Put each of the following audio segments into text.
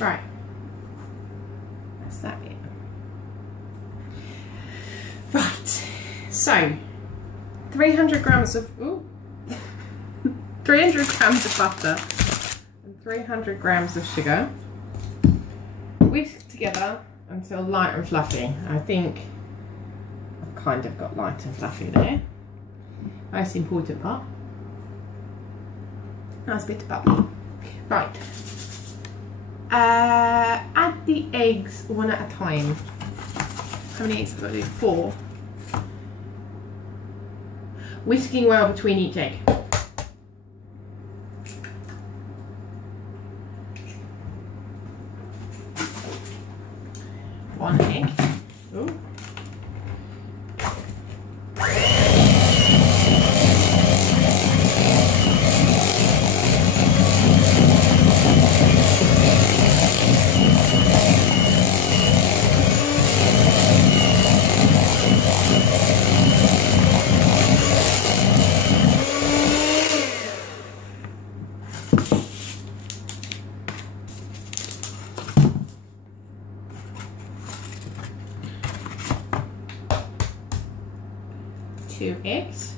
Right. That's that in. Right. So 300 grams of 300 grams of butter and 300 grams of sugar. Whisk together until light and fluffy. I think I've kind of got light and fluffy there. Most important part. Nice bit of bubbly. Right. Add the eggs one at a time. How many eggs have I got to do? 4. Whisking well between each egg. One egg. Ooh. Two eggs.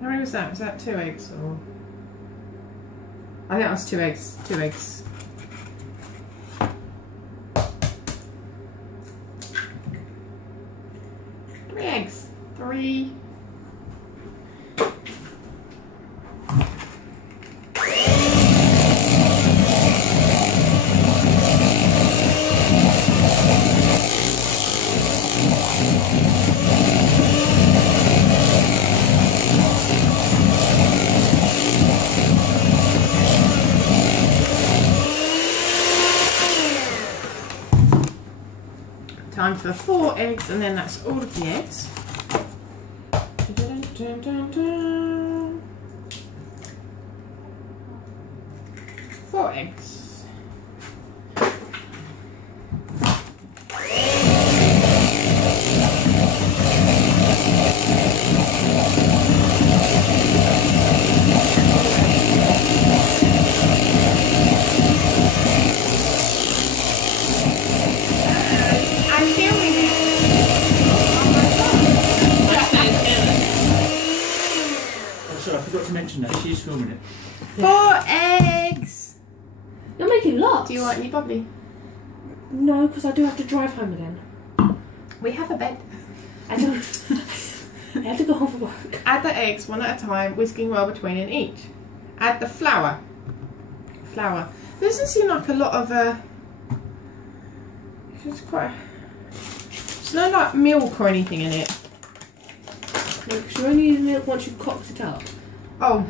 How many was that? Was that 2 eggs or? I think that was 2 eggs. 2 eggs. Three eggs. 3. Time for 4 eggs, and then that's all of the eggs. 4 eggs. I forgot to mention that she's filming it. 4 eggs! You're making lots. Do you want any bubbly? No, because I do have to drive home again. We have a bed. I don't. I have to go home for work. Add the eggs one at a time, whisking well between in each. Add the flour. Flour. This doesn't seem like a lot of it's quite. There's no like milk or anything in it. No, because you only use milk once you've cocked it up. Oh.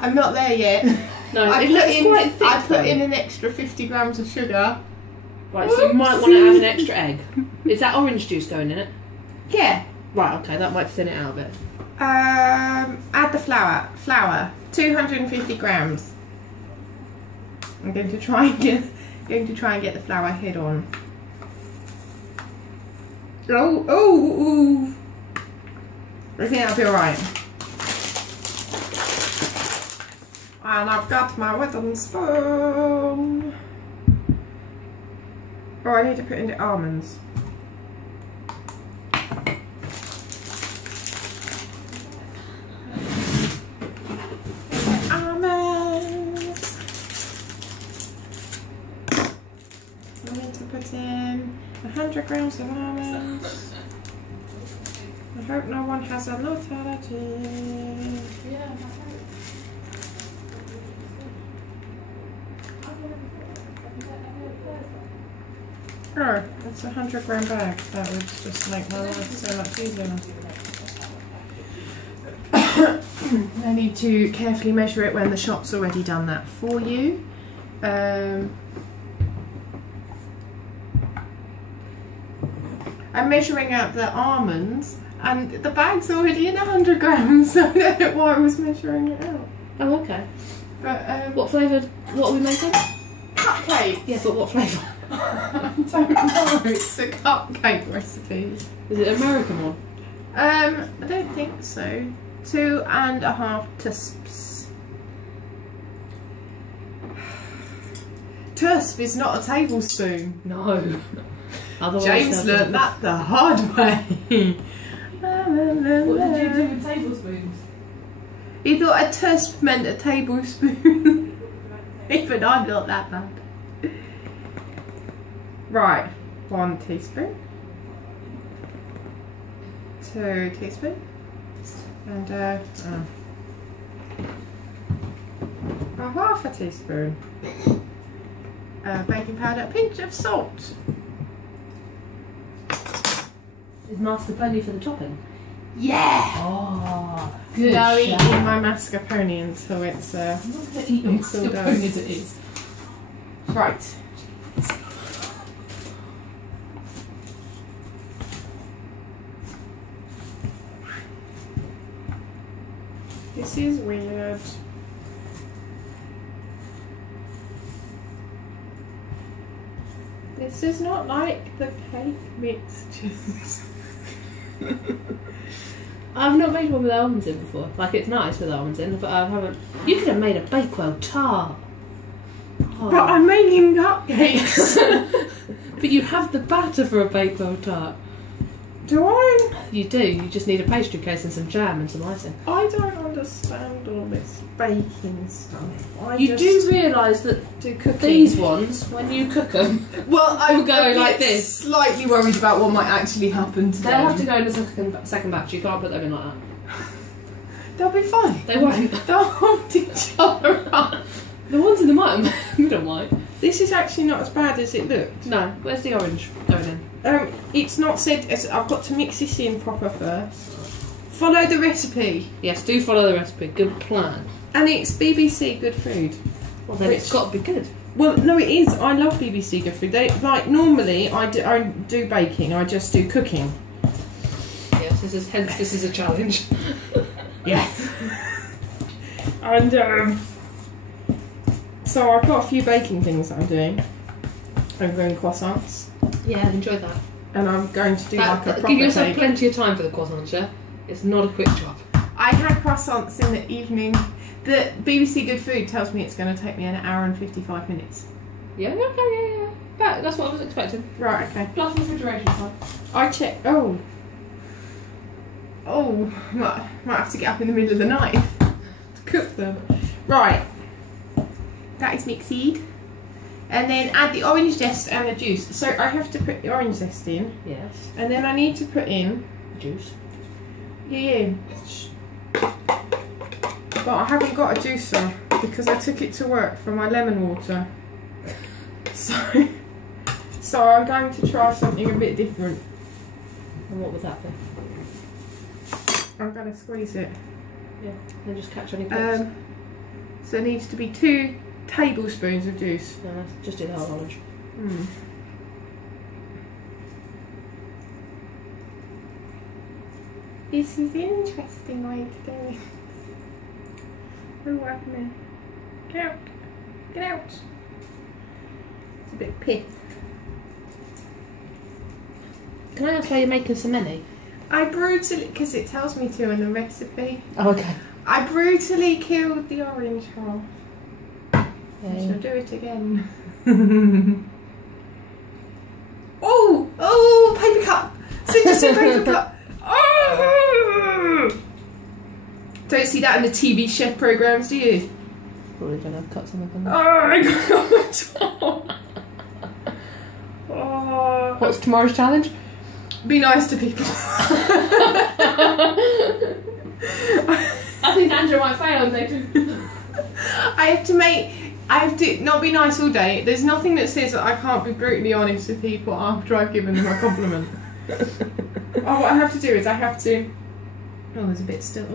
I'm not there yet. No, it looks quite thick. I put in an extra 50 grams of sugar. Right, so you might want to add an extra egg. Is that orange juice going in it? Yeah. Right, okay, that might thin it out a bit. Add the flour. Flour, 250 grams. I'm going to try and get the flour head on. Oh. I think that'll be alright. And I've got my wooden spoon. Oh, I need to put in the almonds. Almonds. I need to put in 100 grams of almonds. I hope no one has a nut allergy. Oh, that's a 100-gram bag. That would just make my life so much easier. I need to carefully measure it when the shop's already done that for you. I'm measuring out the almonds, and the bag's already in 100 grams, so I don't know why I was measuring it out. Oh, okay. But What flavour? What are we making? cupcake. Yeah, but what flavour? I don't know. It's a cupcake recipe. Is it an American one? I don't think so. 2.5 tusps. Tusp is not a tablespoon. No. Otherwise James learnt that the hard way. What did you do with tablespoons? He thought a tusp meant a tablespoon. Even I'm not that bad. Right, 1 teaspoon. 2 teaspoons. And a 1/2 teaspoon. Baking powder, a pinch of salt. Is mascarpone for the topping? Yeah! Oh, good. No shout. eating my mascarpone until it's I'm not going to eat your it's all done. mascarpone as it is. right. This is weird. This is not like the cake mixtures. I've not made one with almonds in before. Like, it's nice with almonds in, but I haven't. You could have made a Bakewell tart. Oh. But I'm making cupcakes. But you have the batter for a Bakewell tart. Do I? You do. You just need a pastry case and some jam and some icing. I don't understand all this baking stuff. You do realise that do cooking. these ones, when you cook them, Well, I'm will go like this. Slightly worried about what might actually happen to they'll them. have to go in the second batch. You can't put them in like that. They'll be fine. They won't. They'll hold each other up. The ones in the middle might. This is actually not as bad as it looked. No. Where's the orange going in? It's not said. I've got to mix this in proper first. Follow the recipe. Yes, do follow the recipe. Good plan. And it's BBC Good Food. Well, then it's got to be good. Well, no, it is. I love BBC Good Food. They like normally I do baking. I just do cooking. Yes, this is a challenge. Yes. And so I've got a few baking things that I'm doing. I'm doing croissants. Yeah, enjoy that. And I'm going to do like a proper give yourself cake. plenty of time for the croissants, yeah? It's not a quick job. I had croissants in the evening. The BBC Good Food tells me it's going to take me 1 hour and 55 minutes. Yeah, okay, yeah. That's what I was expecting. Right, okay. Plus refrigeration time. I checked. Oh, might have to get up in the middle of the night to cook them. Right, that is mixed. And then add the orange zest and the juice. So I have to put the orange zest in. Yes. And then I need to put in Juice. Yeah. But I haven't got a juicer because I took it to work for my lemon water. So I'm going to try something a bit different. And what would that be? I'm going to squeeze it. Yeah. And just catch any pops. So it needs to be 2 tablespoons of juice. No, just do the whole orange. This is an interesting way to do it. Oh, what happened there? Get out. Get out. It's a bit pith. Can I ask why you're making so many? I brutally, because it tells me to in the recipe. Oh, okay. I brutally killed the orange half. I shall Yeah. do it again. Oh, paper cut. Citrusy paper cut. Oh! Don't see that in the TV chef programs, do you? Probably gonna cut some of them. Oh, I got my top. Oh. What's tomorrow's challenge? Be nice to people. I think Andrew might fail and they do. I have to not be nice all day. There's nothing that says that I can't be brutally honest with people after I've given them a compliment. What I have to do is I have to. Oh, there's a bit still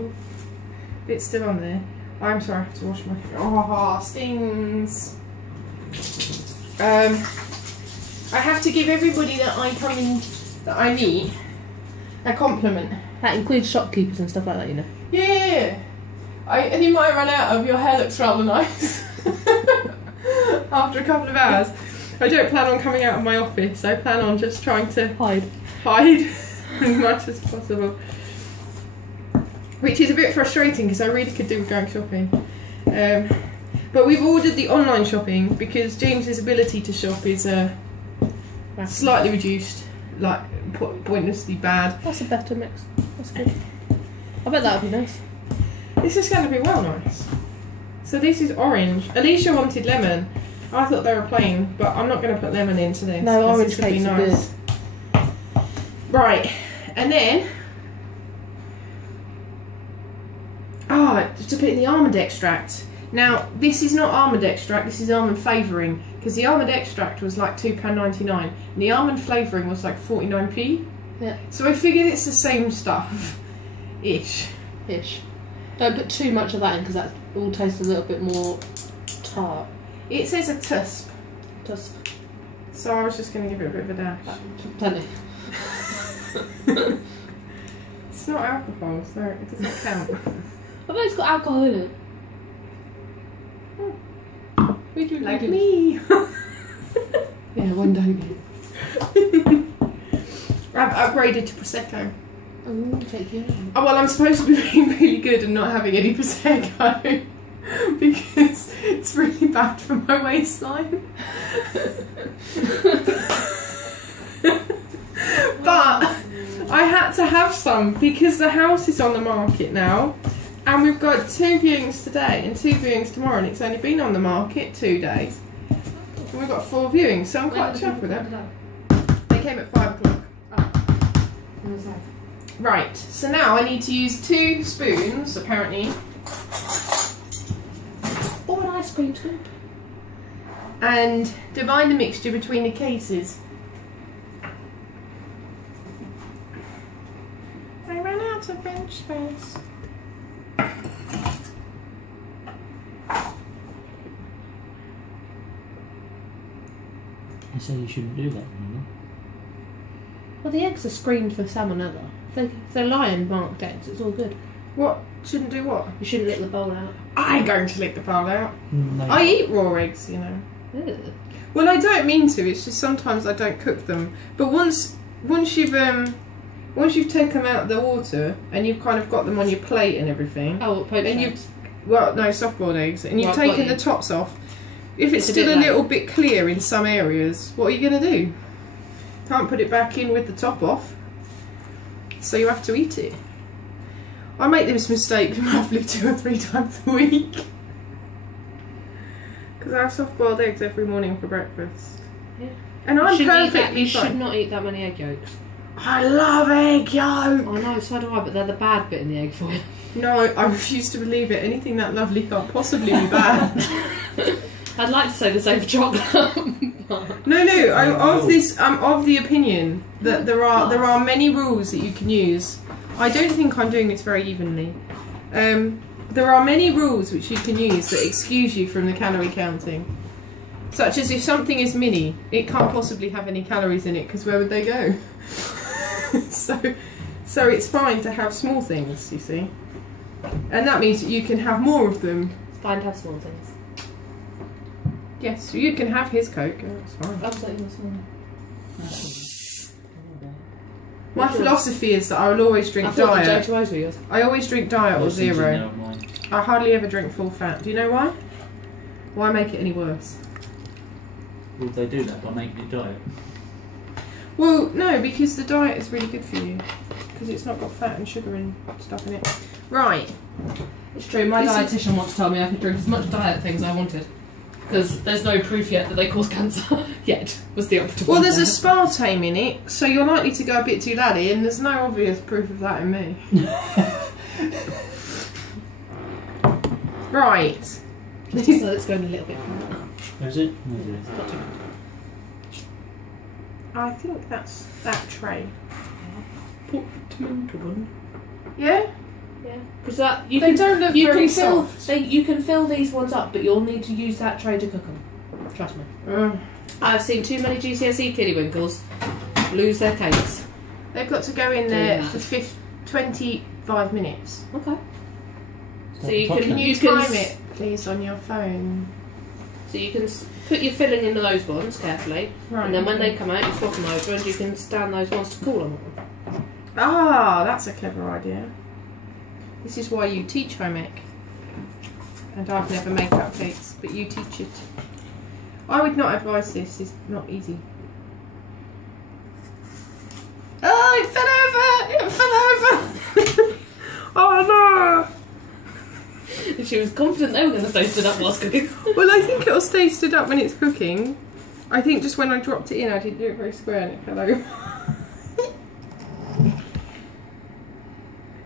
on there. I'm sorry, I have to wash my. Oh, stings. I have to give everybody that I come in that I meet a compliment. That includes shopkeepers and stuff like that, you know. Yeah. And you might run out of your hair looks rather nice after a couple of hours. I don't plan on coming out of my office. I plan on just trying to hide as much as possible. Which is a bit frustrating because I really could do with going shopping. But we've ordered the online shopping because James's ability to shop is slightly reduced, like pointlessly bad. That's a better mix. That's good. I bet that would be nice. This is going to be well nice. So this is orange. Alicia wanted lemon. I thought they were plain, but I'm not going to put lemon into this. No, orange cakes are good. Right, and then to put in the almond extract. Now this is not almond extract. This is almond flavouring because the almond extract was like £2.99 and the almond flavouring was like 49p. Yeah. So I figured it's the same stuff, ish. Don't put too much of that in because that all tastes a little bit more tart. It says a tusp. So I was just going to give it a bit of a dash. Plenty. It's not alcohol, so it doesn't count. I bet it's got alcohol in it. We do like me. Yeah, one day. I've upgraded to Prosecco. Oh, take you. Oh, well, I'm supposed to be being really good and not having any Prosecco because it's really bad for my waistline. But I had to have some because the house is on the market now and we've got 2 viewings today and 2 viewings tomorrow and it's only been on the market 2 days and we've got 4 viewings, so I'm quite chuffed with it. They came at 5 o'clock. Right, so now I need to use 2 spoons apparently. Or an ice cream scoop. And divide the mixture between the cases. I ran out of bench space. I say you shouldn't do that, you know? Well, the eggs are screened for salmonella. If they're lion marked eggs, it's all good. What? Shouldn't do what? You shouldn't lick the bowl out. I'm going to lick the bowl out. No. I eat raw eggs, you know. Ew. Well, I don't mean to. It's just sometimes I don't cook them. But once you've taken them out of the water and you've kind of got them on your plate and everything. Oh, what, poached and eggs? Soft-boiled eggs, and you've Right, taken the tops off. If it's still a little bit clear in some areas, what are you going to do? Can't put it back in with the top off. So you have to eat it. I make this mistake roughly 2 or 3 times a week. Because I have soft-boiled eggs every morning for breakfast. Yeah. And I'm perfectly fine. You should not eat that many egg yolks. I love egg yolk! Oh no, so do I, but they're the bad bit in the egg for you. No, I refuse to believe it. Anything that lovely can't possibly be bad. I'd like to say the same for chocolate. No, I'm of the opinion that there are many rules that you can use. I don't think I'm doing this very evenly. There are many rules which you can use that excuse you from the calorie counting. Such as if something is mini, it can't possibly have any calories in it because where would they go? So it's fine to have small things, you see. And that means that you can have more of them. It's fine to have small things. Yes, you can have his Coke. That's fine. Absolutely small. My philosophy is that I will always drink diet. Yours. I always drink diet or zero. I hardly ever drink full fat. Do you know why? Why make it any worse? Would they do that by making it diet? Well, no, because the diet is really good for you. Because it's not got fat and sugar and stuff in it. Right. It's true, my dietitian once told me I could drink as much diet things I wanted. Because there's no proof yet that they cause cancer. Yet, was the operative. Well, there's aspartame in it, so you're likely to go a bit too laddie, and there's no obvious proof of that in me. Right. Let's go in a little bit. Is it? I think that's that tray. Portmanteau one. Yeah? Yeah. Because They don't look very soft. You can fill these ones up, but you'll need to use that tray to cook them. Trust me. I've seen too many GCSE kiddie winkles lose their cakes. They've got to go in there for 25 minutes. Okay. So Can you time it, please, on your phone? So you can put your filling into those ones carefully, Right. and then when they come out, you swap them over, and you can stand those ones to cool them. Ah, that's a clever idea. This is why you teach home ec. And I've never made cupcakes, but you teach it. I would not advise this. It's not easy. Oh, it fell over! It fell over! Oh no! She was confident they were going to stay stood up whilst cooking. Well, I think it'll stay stood up when it's cooking. I think just when I dropped it in, I didn't do it very square and it fell over.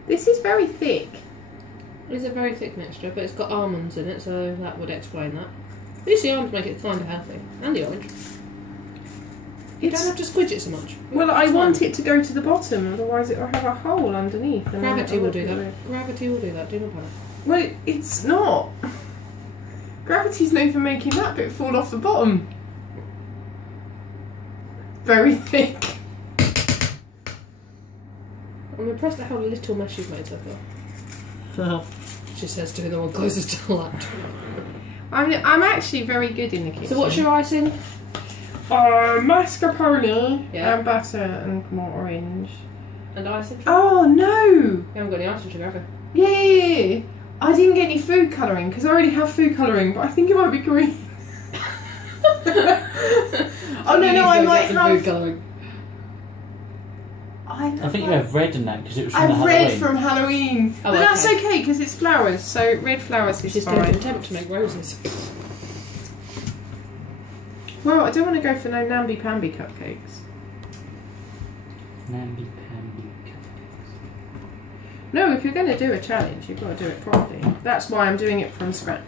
This is very thick. It's a very thick mixture, but it's got almonds in it, so that would explain that. At least the almonds make it kind of healthy. And the orange. You don't have to squidge it so much. Well, I want it to go to the bottom, otherwise it will have a hole underneath. And Gravity will do that. Gravity will do that, do not panic. Well, it's not. Gravity's not even making that bit fall off the bottom. Very thick. I'm impressed at how little mess you've made so far. She says to the one closest to the laptop. I'm actually very good in the kitchen. So what's your icing? Mascarpone Yeah. and butter and more orange. And icing? Oh no! You haven't got any icing sugar, have you? Yeah. I didn't get any food colouring because I already have food colouring, but I think it might be green. Oh no, I might have food colouring. I think you have red in that because it was from I've the Halloween. red from Halloween, Oh, but that's okay. okay because it's flowers, so red flowers is She's going to fine. attempt to make roses. Well, I don't want to go for no namby-pamby cupcakes. Namby-pamby cupcakes. No, if you're going to do a challenge, you've got to do it properly. That's why I'm doing it from scratch.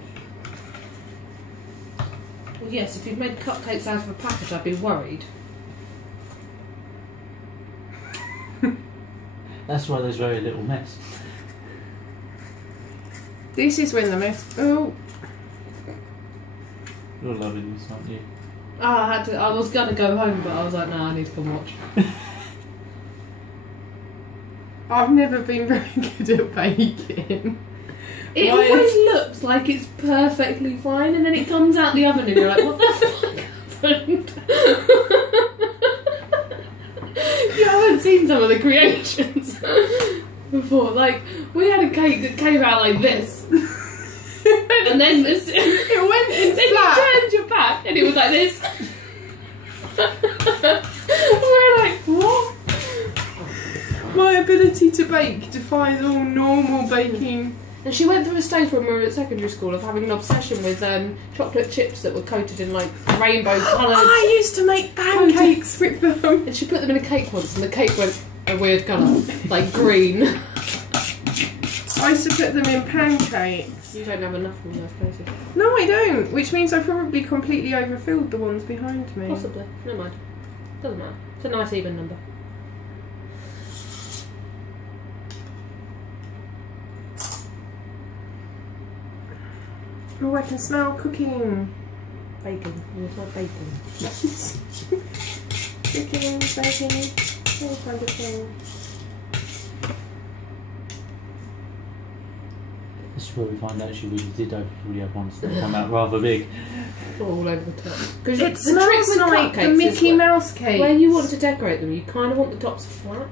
Well, yes, if you'd made cupcakes out of a packet, I'd be worried. That's why there's very little mess. This is when the mess... Oh, You're loving this, aren't you? Oh, I was going to go home, but I was like, no, I need to come watch. I've never been very good at baking. It Why always looks like it's perfectly fine, and then it comes out the oven and you're like, what the fuck happened? You haven't seen some of the creations before. Like, we had a cake that came out like this. And then this, It went in then flat. you turned your back and it was like this. We're like, what? My ability to bake defies all normal baking. And she went through a stage when we were at secondary school of having an obsession with chocolate chips that were coated in like rainbow coloured. I used to make pancakes with them. And she put them in a cake once, and the cake went a weird colour, like green. I used to put them in pancakes. You don't have enough in those places. No, I don't. Which means I probably completely overfilled the ones behind me. Possibly. Never mind. Doesn't matter. It's a nice even number. Oh, I can smell cooking. Bacon. You smell bacon. Cooking, baking, all kind of thing. This is where we find out she really did overfill the other ones that come out rather big. All over the top. Because It smells like the Mickey Mouse cake. Where you want to decorate them, you kind of want the tops flat.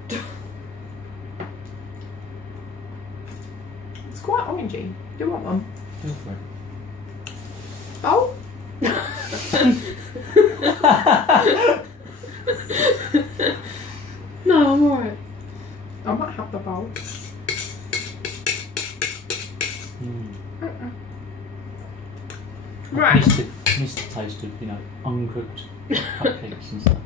It's quite orangey. Do you want one? Go for it. Bowl? No, I'm alright. I might have the bowl. Right. Missed the taste of, uncooked cupcakes and stuff.